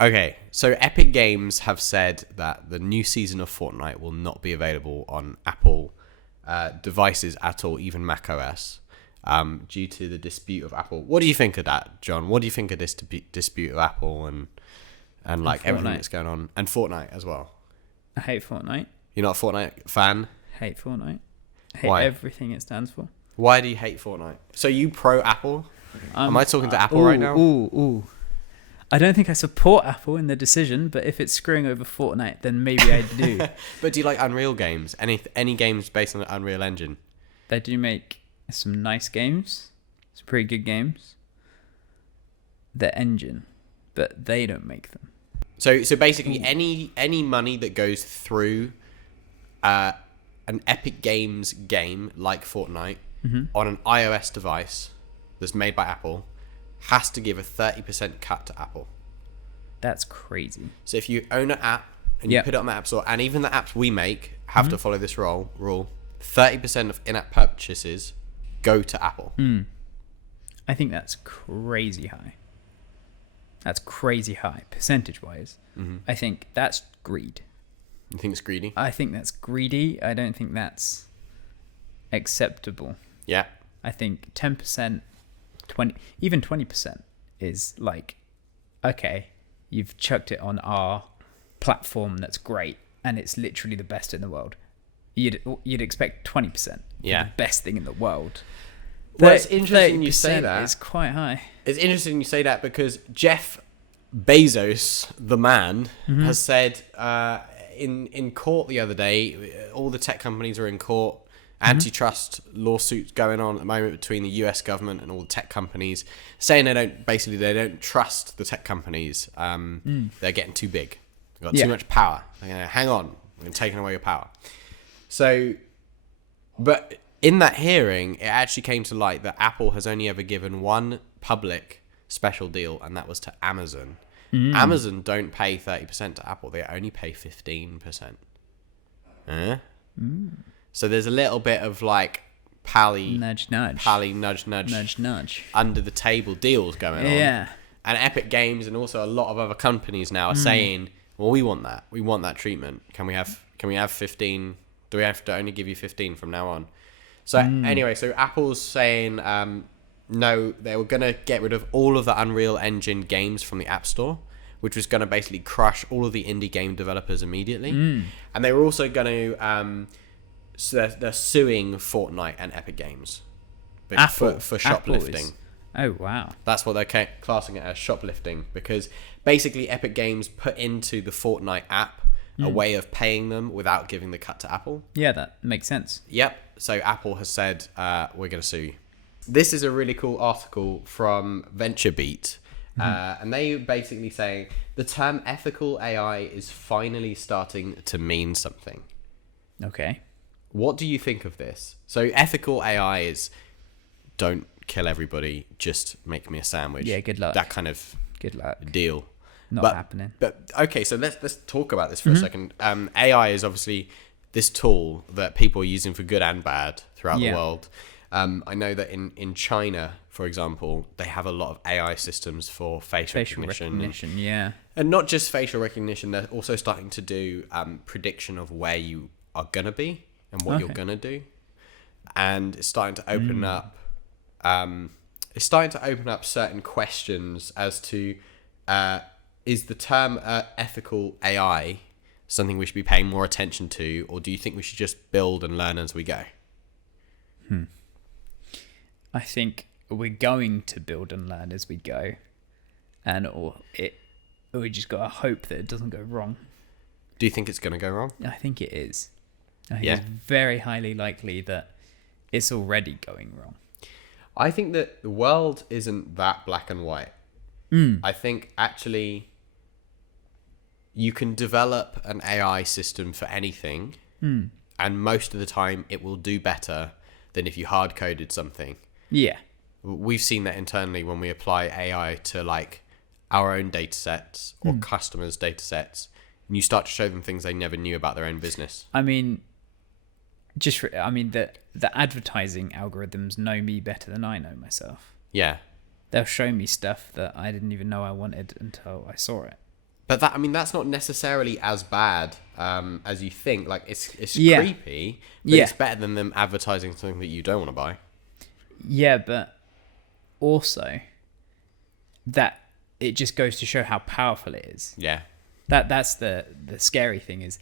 Okay, so Epic Games have said that the new season of Fortnite will not be available on Apple devices at all, even Mac OS, due to the dispute of Apple. What do you think of that, John? What do you think of this dispute of Apple and like everything that's going on, and Fortnite as well? I hate Fortnite. You're not a Fortnite fan? Hate Fortnite. Hate Why? everything it stands for. Why do you hate Fortnite? So you pro Apple? Am I talking to Apple right now? I don't think I support Apple in the decision, but if it's screwing over Fortnite, then maybe I do. But do you like Unreal games? Any games based on the Unreal Engine? They do make some nice games. Some pretty good games. The engine, but they don't make them. So basically, any money that goes through an Epic Games game like Fortnite on an iOS device that's made by Apple has to give a 30% cut to Apple. That's crazy. So if you own an app and you put it on the App Store, and even the apps we make have to follow this rule, 30% of in-app purchases go to Apple. I think that's crazy high. That's crazy high, percentage-wise. I think that's greed. You think it's greedy? I think that's greedy. I don't think that's acceptable. Yeah. I think 10%, 20, even 20% is like, okay, you've chucked it on our platform that's great, and it's literally the best in the world. You'd expect 20%. Yeah. The best thing in the world. Well, it's interesting you say that. It's quite high. It's interesting you say that because Jeff Bezos, the man, has said in court the other day, all the tech companies are in court, antitrust lawsuits going on at the moment between the US government and all the tech companies, saying they don't trust the tech companies. They're getting too big. They've got too much power. They're going to hang on. They're taking away your power. So, but in that hearing, it actually came to light that Apple has only ever given one public special deal, and that was to Amazon. Amazon don't pay 30% to Apple. They only pay 15%. So there's a little bit of like Nudge, nudge, under the table deals going on. Yeah. And Epic Games and also a lot of other companies now are saying, well, we want that. We want that treatment. Can we have 15? Do we have to only give you 15 from now on? So anyway, so Apple's saying no, they were going to get rid of all of the Unreal Engine games from the App Store, which was going to basically crush all of the indie game developers immediately. And they were also going to... So they're suing Fortnite and Epic Games for shoplifting. Oh, wow. That's what they're classing it as, shoplifting, because basically Epic Games put into the Fortnite app a way of paying them without giving the cut to Apple. Yeah, that makes sense. Yep. So Apple has said, we're going to sue you. This is a really cool article from VentureBeat. And they basically say the term ethical AI is finally starting to mean something. Okay. What do you think of this? So ethical AI is don't kill everybody, just make me a sandwich. Yeah, good luck. That kind of Good luck. deal. Not happening. But okay, so let's talk about this for a second. AI is obviously this tool that people are using for good and bad throughout the world. I know that in China, for example, they have a lot of AI systems for facial recognition. Yeah. And not just facial recognition, they're also starting to do prediction of where you are going to be and what you're going to do. And it's starting to open up certain questions as to is the term ethical AI something we should be paying more attention to, or do you think we should just build and learn as we go? I think we're going to build and learn as we go, or we just got to hope that it doesn't go wrong. Do you think it's going to go wrong? I think it is. I think it's very highly likely that it's already going wrong. I think that the world isn't that black and white. I think actually you can develop an AI system for anything, and most of the time it will do better than if you hard-coded something. Yeah. We've seen that internally when we apply AI to like our own data sets or customers' data sets, and you start to show them things they never knew about their own business. I mean, the advertising algorithms know me better than I know myself. Yeah. They'll show me stuff that I didn't even know I wanted until I saw it. But that, I mean, that's not necessarily as bad as you think. Like, it's Yeah. creepy, but Yeah. it's better than them advertising something that you don't want to buy. Yeah, but also that it just goes to show how powerful it is. Yeah. That's the scary thing is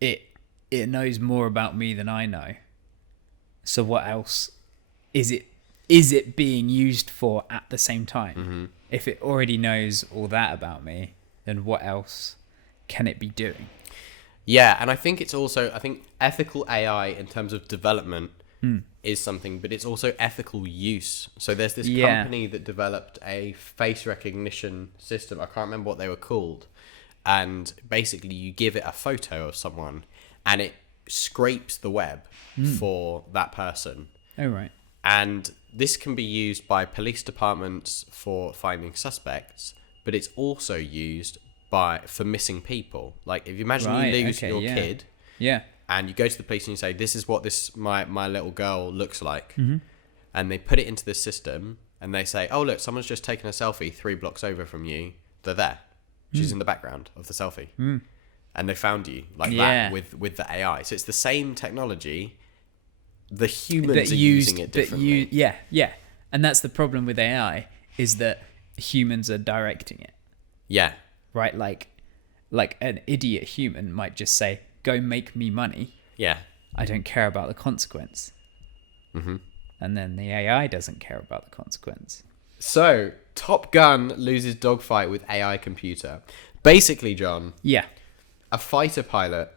it knows more about me than I know. So what else is it being used for at the same time? Mm-hmm. If it already knows all that about me, then what else can it be doing? Yeah, and I think ethical AI in terms of development is something, but it's also ethical use. So there's this company that developed a face recognition system. I can't remember what they were called. And basically you give it a photo of someone and it scrapes the web for that person. Oh, right. And this can be used by police departments for finding suspects, but it's also used for missing people. Like, if you imagine you lose your kid, Yeah. and you go to the police and you say, "This is what my little girl looks like," and they put it into the system, and they say, "Oh, look, someone's just taken a selfie 3 blocks over from you. They're there. She's in the background of the selfie, and they found you like that with the AI." So it's the same technology. The humans are using it differently. Yeah. And that's the problem with AI, is that humans are directing it. Yeah. Right? Like an idiot human might just say, "Go make me money. Yeah. I don't care about the consequence." Mm-hmm. And then the AI doesn't care about the consequence. So, Top Gun loses dogfight with AI computer. Basically, John, Yeah. a fighter pilot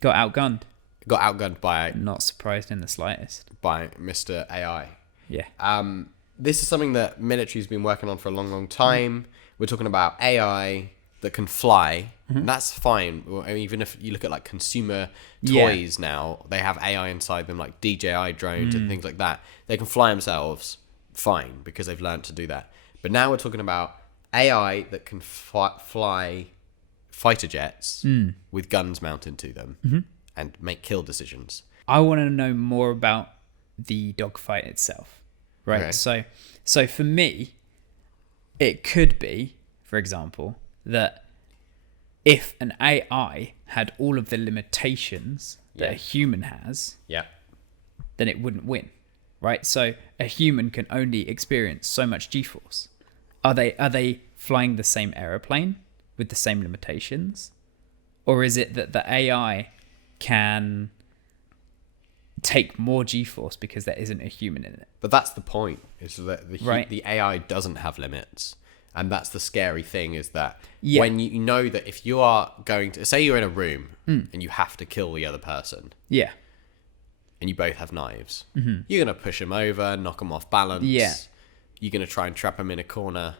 Got outgunned. got outgunned by Not surprised in the slightest. Mr. AI. Yeah. This is something that military's been working on for a long, long time. We're talking about AI that can fly. And that's fine. I mean, even if you look at like consumer toys now, they have AI inside them, like DJI drones and things like that. They can fly themselves fine because they've learned to do that. But now we're talking about AI that can fly fighter jets with guns mounted to them and make kill decisions. I want to know more about the dogfight itself. Right. Okay. So for me, it could be, for example, that if an AI had all of the limitations that a human has, then it wouldn't win. Right? So a human can only experience so much G-force. Are they flying the same aeroplane with the same limitations? Or is it that the AI can take more G-force because there isn't a human in it? But that's the point, is that the AI doesn't have limits. And that's the scary thing, is that when you know that if you are going to, say you're in a room and you have to kill the other person, and you both have knives, you're going to push them over, knock them off balance. You're going to try and trap them in a corner.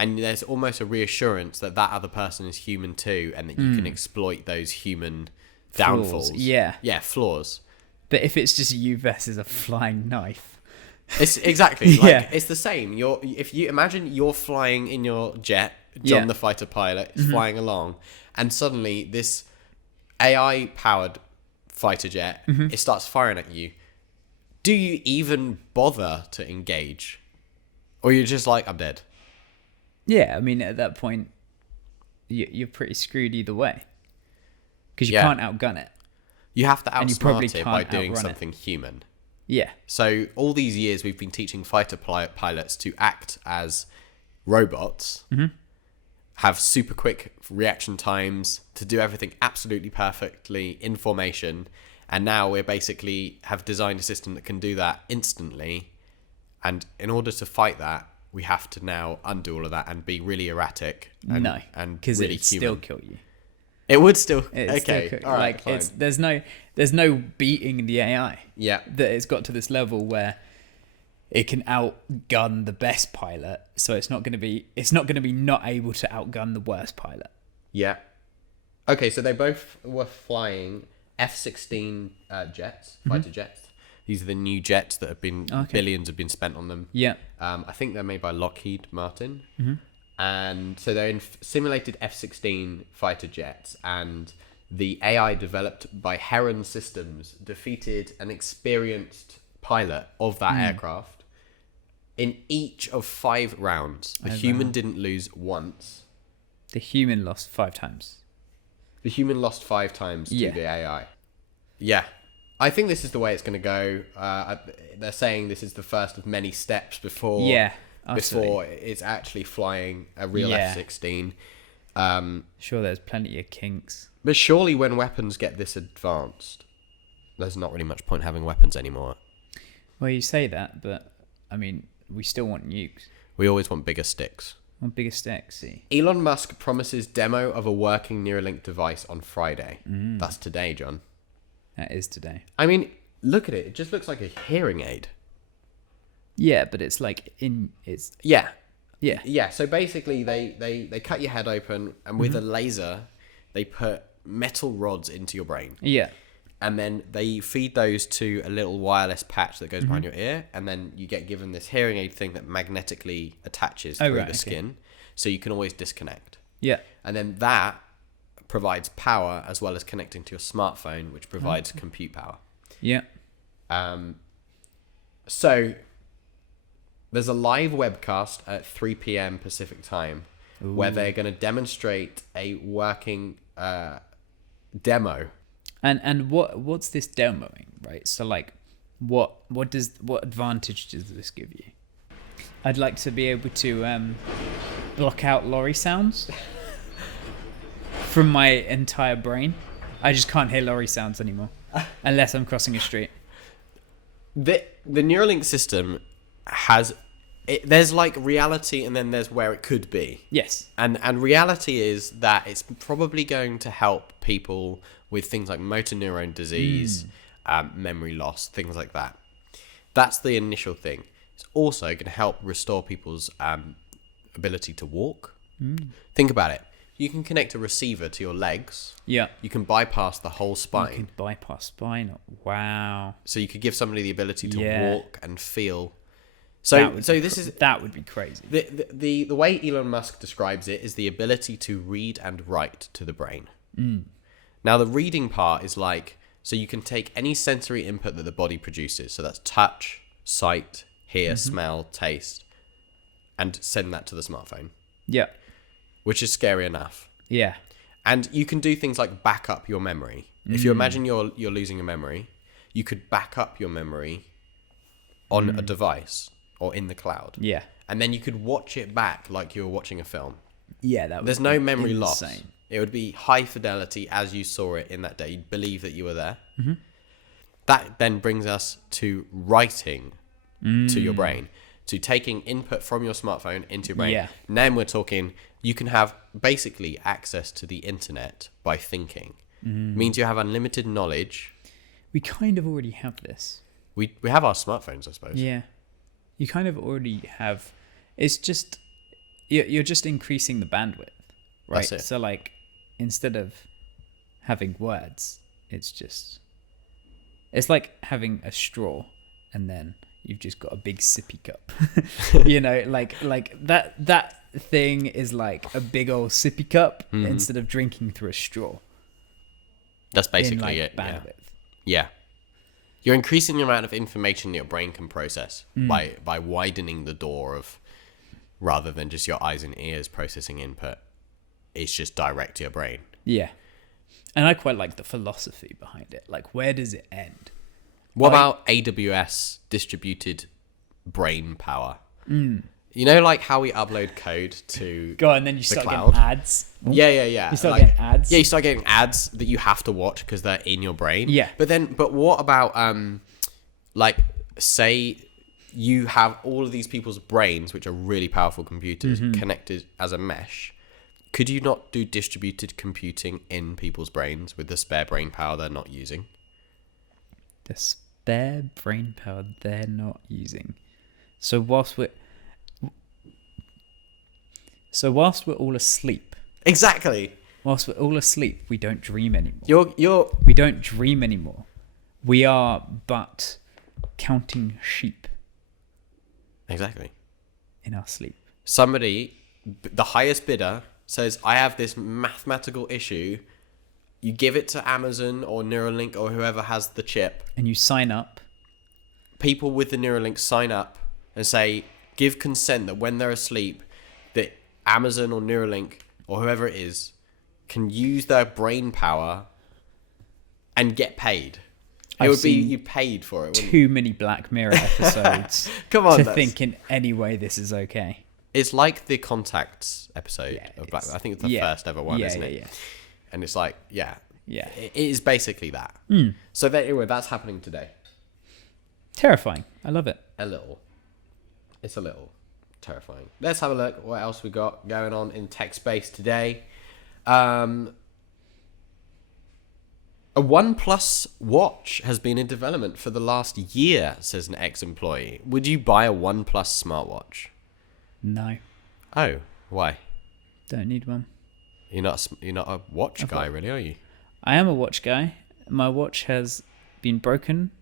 And there's almost a reassurance that that other person is human too, and that you can exploit those human downfalls. Flaws. But if it's just you versus a flying knife. It's exactly like it's the same. If you imagine you're flying in your jet, John the fighter pilot is flying along, and suddenly this AI powered fighter jet it starts firing at you. Do you even bother to engage, or you're just like, I'm dead? Yeah, I mean, at that point, you're pretty screwed either way, because you can't outgun it. You have to And you probably outsmart it can't by doing outrun something human. Yeah. So all these years we've been teaching fighter pilots to act as robots, have super quick reaction times, to do everything absolutely perfectly in formation, and now we're basically have designed a system that can do that instantly. And in order to fight that, we have to now undo all of that and be really erratic and because really it'd human. still kill you. It would still. It'd Okay. still kill, All right, like fine. there's no beating the AI. Yeah. That it's got to this level where it can outgun the best pilot, so it's not going to be not able to outgun the worst pilot. Yeah. Okay, so they both were flying F-16 jets, fighter jets. These are the new jets that have been billions have been spent on them. Yeah. I think they're made by Lockheed Martin. And so they're in simulated F-16 fighter jets, and the AI developed by Heron Systems defeated an experienced pilot of that aircraft In each of 5 rounds, the human didn't lose once. The human lost 5 times. The human lost 5 times to the AI. Yeah. I think this is the way it's going to go. They're saying this is the first of many steps before it's actually flying a real F-16. Sure, there's plenty of kinks. But surely when weapons get this advanced, there's not really much point having weapons anymore. Well, you say that, but, I mean, we still want nukes. We always want bigger sticks. Want bigger sticks, see. Elon Musk promises demo of a working Neuralink device on Friday. That's today, John. That is today. I mean, look at it. It just looks like a hearing aid. Yeah, but it's like Yeah. Yeah. Yeah, so basically they cut your head open and with a laser, they put metal rods into your brain. Yeah. And then they feed those to a little wireless patch that goes behind your ear, and then you get given this hearing aid thing that magnetically attaches through the skin, so you can always disconnect. Yeah. And then that provides power as well as connecting to your smartphone, which provides compute power. Yeah. So there's a live webcast at 3 p.m. Pacific time where they're going to demonstrate a working demo. And what's this demoing, right? So like, what advantage does this give you? I'd like to be able to block out lorry sounds from my entire brain. I just can't hear lorry sounds anymore unless I'm crossing a street. The Neuralink system has there's like reality and then there's where it could be. Yes. And reality is that it's probably going to help people with things like motor neuron disease, memory loss, things like that. That's the initial thing. It's also going to help restore people's ability to walk. Think about it. You can connect a receiver to your legs. Yeah. You can bypass the whole spine. You can bypass spine. Wow. So you could give somebody the ability to walk and feel. That would be crazy. The way Elon Musk describes it is the ability to read and write to the brain. Now the reading part is like, so you can take any sensory input that the body produces. So that's touch, sight, hear, smell, taste, and send that to the smartphone. Yeah. Which is scary enough. Yeah. And you can do things like back up your memory. If you imagine you're losing a memory, you could back up your memory on a device or in the cloud. Yeah. And then you could watch it back like you were watching a film. Yeah, that would There's no memory loss. insane. It would be high fidelity as you saw it in that day. You'd believe that you were there. That then brings us to writing to your brain, to taking input from your smartphone into your brain. Yeah. And then we're talking, you can have basically access to the internet by thinking. Means you have unlimited knowledge. We kind of already have this. We have our smartphones, I suppose. Yeah. You kind of already have. It's just, you're just increasing the bandwidth, right? That's it. So like, instead of having words, it's like having a straw and then you've just got a big sippy cup. You know, like that thing is like a big old sippy cup instead of drinking through a straw. That's basically in, like, it. bandwidth. Yeah. You're increasing the amount of information your brain can process by widening the door of, rather than just your eyes and ears processing input, it's just direct to your brain. Yeah. And I quite like the philosophy behind it. Like, where does it end? What about AWS distributed brain power? You know, like how we upload code to Go on, then you the start cloud? getting ads. Yeah. You start getting ads. Yeah, you start getting ads that you have to watch because they're in your brain. Yeah. But what about like, say you have all of these people's brains, which are really powerful computers, connected as a mesh. Could you not do distributed computing in people's brains with the spare brain power they're not using? The spare brain power they're not using. So whilst we're all asleep. Exactly. Whilst we're all asleep, we don't dream anymore. You're We don't dream anymore. We are but counting sheep exactly. in our sleep. Somebody, the highest bidder, says, I have this mathematical issue. You give it to Amazon or Neuralink or whoever has the chip. And you sign up. People with the Neuralink sign up and say, give consent that when they're asleep, that Amazon or Neuralink or whoever it is can use their brain power and get paid. It would be you paid for it. Too many Black Mirror episodes Come on, to think in any way this is okay. It's like the Contacts episode of Black Mirror. I think it's the first ever one, isn't it? Yeah. And it's like, Yeah. it is basically that. So anyway, that's happening today. Terrifying. I love it. A little. It's a little terrifying. Let's have a look what else we got going on in tech space today. A OnePlus watch has been in development for the last year, says an ex-employee. Would you buy a OnePlus smartwatch? No. Oh, why? Don't need one. You're not a watch guy, really, are you? I am a watch guy. My watch has been broken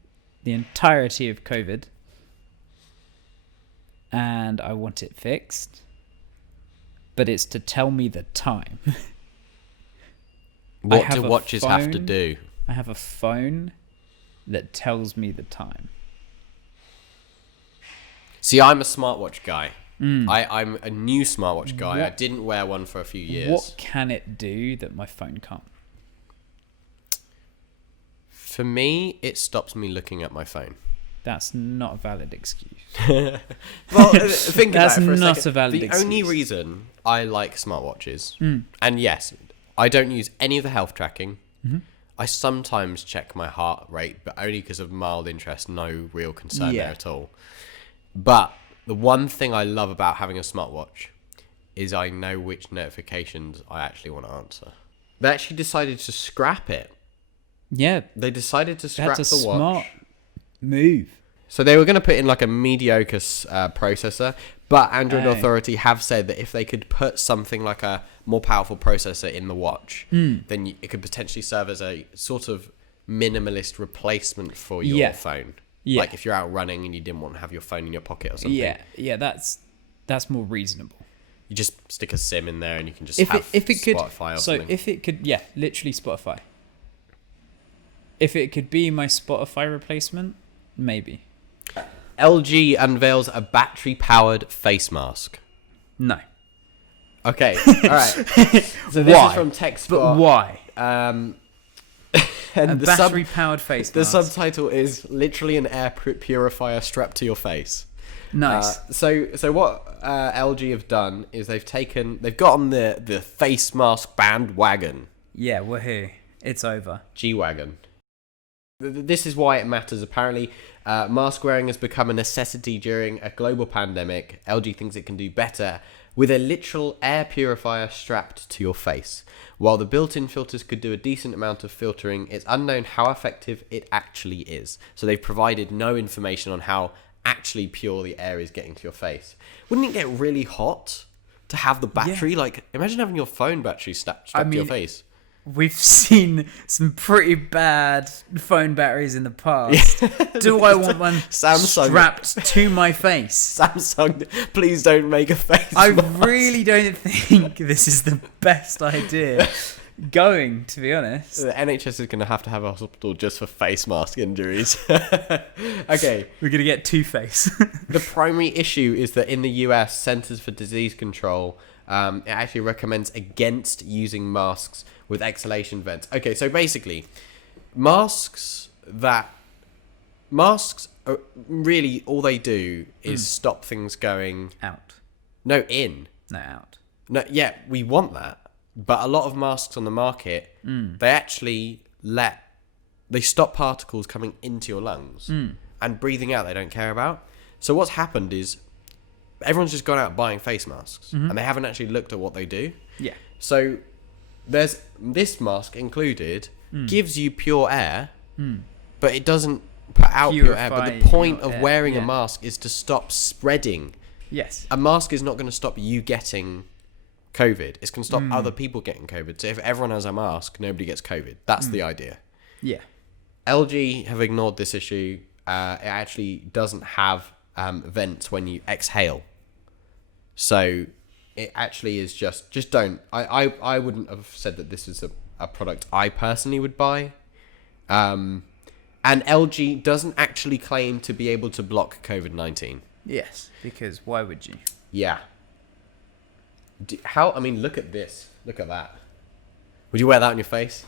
the entirety of COVID, and I want it fixed. But it's to tell me the time. What do watches have to do? I have a phone that tells me the time. See, I'm a smartwatch guy. I'm a new smartwatch guy. I didn't wear one for a few years. What can it do that my phone can't? For me, it stops me looking at my phone. That's not a valid excuse. Well, think That's about it for a not second. a valid The excuse. only reason I like smartwatches, and yes, I don't use any of the health tracking. I sometimes check my heart rate, but only because of mild interest, no real concern there at all. But the one thing I love about having a smartwatch is I know which notifications I actually want to answer. They actually decided to scrap it. Yeah. They decided to scrap the watch. That's a smart move. So they were going to put in like a mediocre processor, but Android Authority have said that if they could put something like a more powerful processor in the watch, then it could potentially serve as a sort of minimalist replacement for your phone. Yeah. Like if you're out running and you didn't want to have your phone in your pocket or something. Yeah, that's more reasonable. You just stick a SIM in there and you can just have Spotify or something. So if it could, literally Spotify. If it could be my Spotify replacement, maybe. LG unveils a battery-powered face mask. No. Okay, all right. So this is from TechSpot. But why? And a battery-powered face mask. The subtitle is literally an air purifier strapped to your face. Nice. So what LG have done is they've got on the face mask bandwagon. Yeah, woohoo! It's over. G-wagon. This is why it matters. Apparently, mask wearing has become a necessity during a global pandemic. LG thinks it can do better with a literal air purifier strapped to your face. While the built-in filters could do a decent amount of filtering, it's unknown how effective it actually is. So they've provided no information on how actually pure the air is getting to your face. Wouldn't it get really hot to have the battery? Yeah. Like, imagine having your phone battery strapped to your face. We've seen some pretty bad phone batteries in the past. Do I want one strapped to my face? Samsung, please don't make a face I mask. really don't think this is the best idea going, to be honest. The NHS is going to have a hospital just for face mask injuries. Okay. We're going to get Two-Face. The primary issue is that in the US, Centers for Disease Control, it actually recommends against using masks with exhalation vents. Okay, so basically, masks are really all they do is stop things going out. No, in. No, out. No, yeah, we want that. But a lot of masks on the market, they actually they stop particles coming into your lungs and breathing out they don't care about. So what's happened is everyone's just gone out buying face masks and they haven't actually looked at what they do. Yeah. So there's this mask included, gives you pure air, but it doesn't put out pure air. But the point of wearing a mask is to stop spreading. Yes. A mask is not going to stop you getting COVID. It's going to stop other people getting COVID. So if everyone has a mask, nobody gets COVID. That's the idea. Yeah. LG have ignored this issue. It actually doesn't have vents when you exhale. So it actually is just don't. I wouldn't have said that this is a product I personally would buy. And LG doesn't actually claim to be able to block COVID-19. Yes, because why would you? Yeah. I mean, look at this. Look at that. Would you wear that on your face?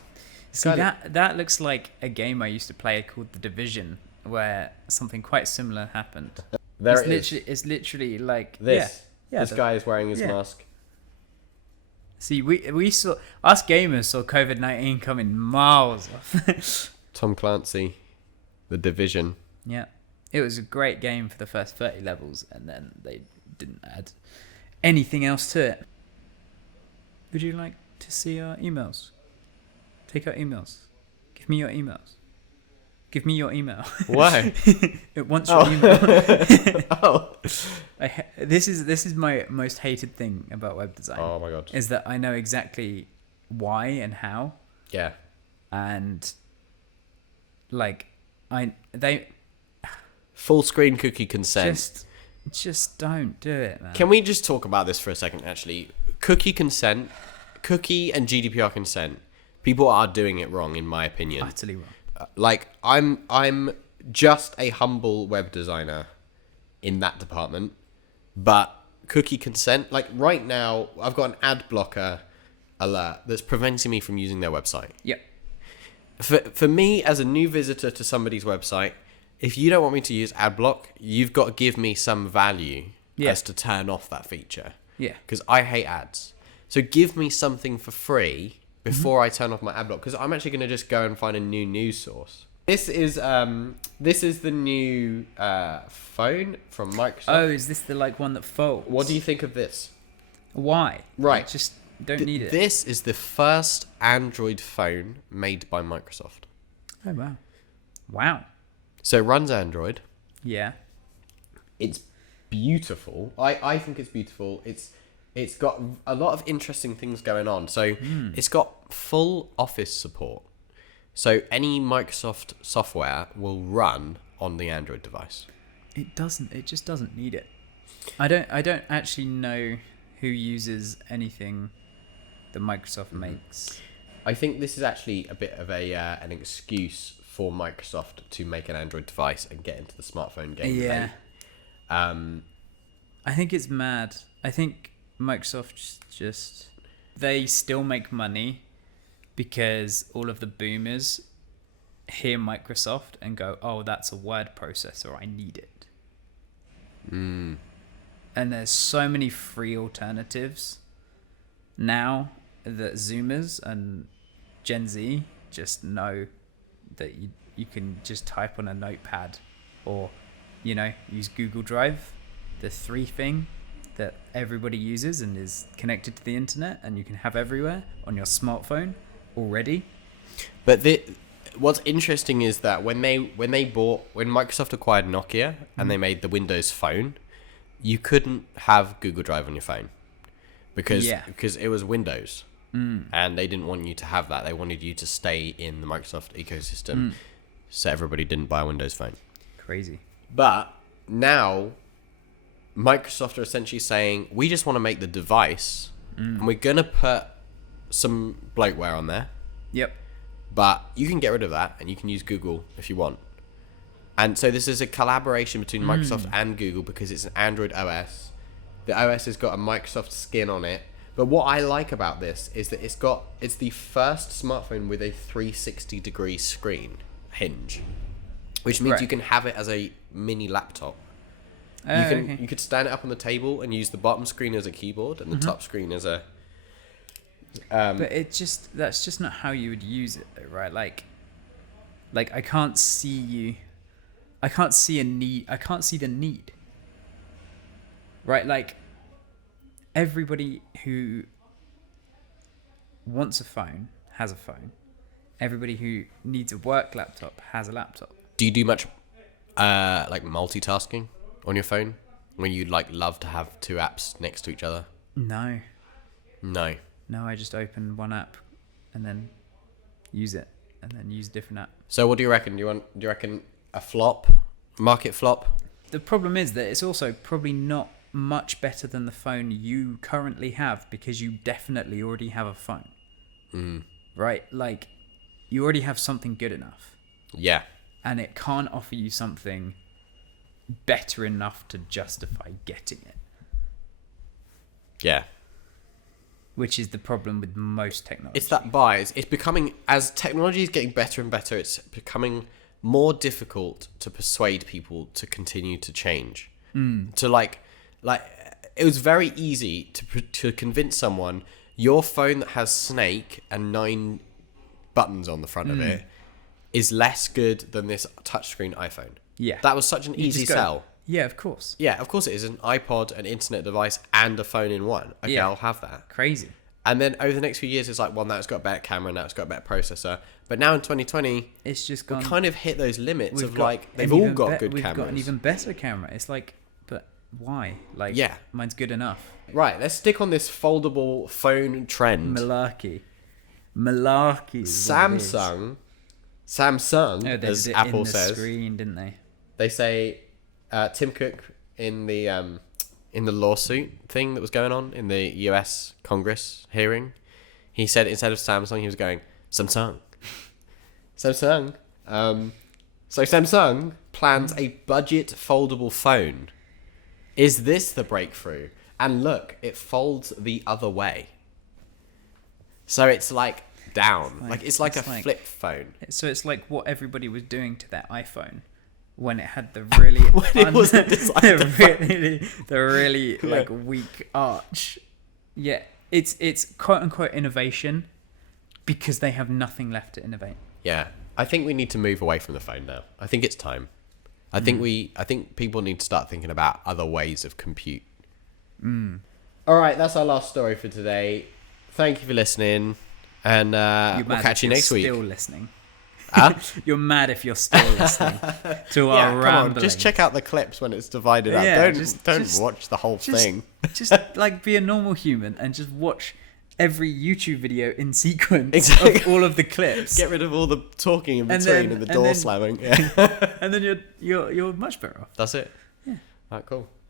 See, that looks like a game I used to play called The Division, where something quite similar happened. There It's literally like this. Yeah. This guy is wearing his mask. See, we saw us gamers saw COVID-19 coming miles off. Tom Clancy, The Division. Yeah, it was a great game for the first 30 levels, and then they didn't add anything else to it. Would you like to see our emails? Take our emails. Give me your emails. Give me your email. Why? It wants your email. Oh. This is my most hated thing about web design. Oh my god. Is that I know exactly why and how. Yeah. And like they Full screen cookie consent. just don't do it, man. Can we just talk about this for a second, actually? Cookie consent, cookie and GDPR consent. People are doing it wrong, in my opinion. Utterly wrong. Like, I'm just a humble web designer in that department, but cookie consent, like right now, I've got an ad blocker alert that's preventing me from using their website. Yep. For me, as a new visitor to somebody's website, if you don't want me to use ad block, you've got to give me some value as to turn off that feature. Yeah. Because I hate ads. So give me something for free before I turn off my ad block, because I'm actually going to just go and find a new news source. This is the new phone from Microsoft. Oh, is this the one that folds? What do you think of this? Why? Right. I just don't need it. This is the first Android phone made by Microsoft. Oh wow. Wow. So it runs Android. Yeah. It's beautiful. I think it's beautiful. It's got a lot of interesting things going on. So it's got full Office support. So any Microsoft software will run on the Android device. It doesn't. It just doesn't need it. I don't actually know who uses anything that Microsoft makes. I think this is actually a bit of an excuse for Microsoft to make an Android device and get into the smartphone game. Yeah. I think it's mad. I think Microsoft just they still make money because all of the boomers hear Microsoft and go, "Oh, that's a word processor. I need it." And there's so many free alternatives now that Zoomers and Gen Z just know that you can just type on a notepad or, use Google Drive, the 3 thing that everybody uses and is connected to the internet and you can have everywhere on your smartphone already. But what's interesting is that when Microsoft acquired Nokia and they made the Windows Phone, you couldn't have Google Drive on your phone because it was Windows. And they didn't want you to have that. They wanted you to stay in the Microsoft ecosystem, so everybody didn't buy a Windows Phone. Crazy. But now Microsoft are essentially saying, we just want to make the device and we're going to put some bloatware on there. Yep. But you can get rid of that and you can use Google if you want. And so this is a collaboration between Microsoft and Google because it's an Android OS. The OS has got a Microsoft skin on it. But what I like about this is that it's the first smartphone with a 360-degree screen hinge, which means you can have it as a mini laptop. You could stand it up on the table and use the bottom screen as a keyboard and the top screen as a. But that's just not how you would use it, though, right? Like I can't see a need. I can't see the need. Right, like. Everybody who wants a phone has a phone. Everybody who needs a work laptop has a laptop. Do you do much multitasking on your phone when you love to have 2 apps next to each other? No, No, I just open one app and then use it and then use a different app. So what do you reckon? Do you reckon a market flop? The problem is that it's also probably not much better than the phone you currently have because you definitely already have a phone. Right? Like, you already have something good enough. Yeah. And it can't offer you something better enough to justify getting it. Yeah. Which is the problem with most technology. It's that bias. It's becoming, as technology is getting better and better, it's becoming more difficult to persuade people to continue to change. To like, it was very easy to convince someone your phone that has Snake and 9 buttons on the front of it is less good than this touchscreen iPhone. Yeah. That was such an easy sell. Yeah, of course. Yeah, of course it is. An iPod, an internet device, and a phone in one. Okay, Yeah. I'll have that. Crazy. And then over the next few years, it's like, well, now it's got a better camera, now it's got a better processor. But now in 2020, It's just we gone. kind of hit those limits We've of got like, they've an all even got good We've cameras. got an even better camera. It's like, but why? Like, Yeah. mine's good enough. Right, let's stick on this foldable phone trend. Malarkey. Malarkey. is what it is. Samsung, Oh, they as did it Apple in the says, screen, didn't they? they say Tim Cook in the lawsuit thing that was going on in the US Congress hearing, he said instead of Samsung, he was going Samsung. Samsung. So Samsung plans a budget foldable phone. Is this the breakthrough? And look, it folds the other way. So it's like down. It's like a flip phone. So it's like what everybody was doing to their iPhone when it had the really It wasn't designed the really Yeah. like weak arch. Yeah, it's quote unquote innovation because they have nothing left to innovate. Yeah. I think we need to move away from the phone now. I think it's time. I think people need to start thinking about other ways of compute. All right, that's our last story for today. Thank you for listening, and we'll catch you next week. Still listening? Huh? You're mad if you're still listening to our Come rambling. on, just check out the clips when it's divided up. Yeah, Don't watch the whole thing. Just like be a normal human and just watch every YouTube video in sequence Exactly. of all of the clips. Get rid of all the talking in And between then- and the and door then- slamming. Yeah. And then you're much better off. That's it. Yeah. All right, cool.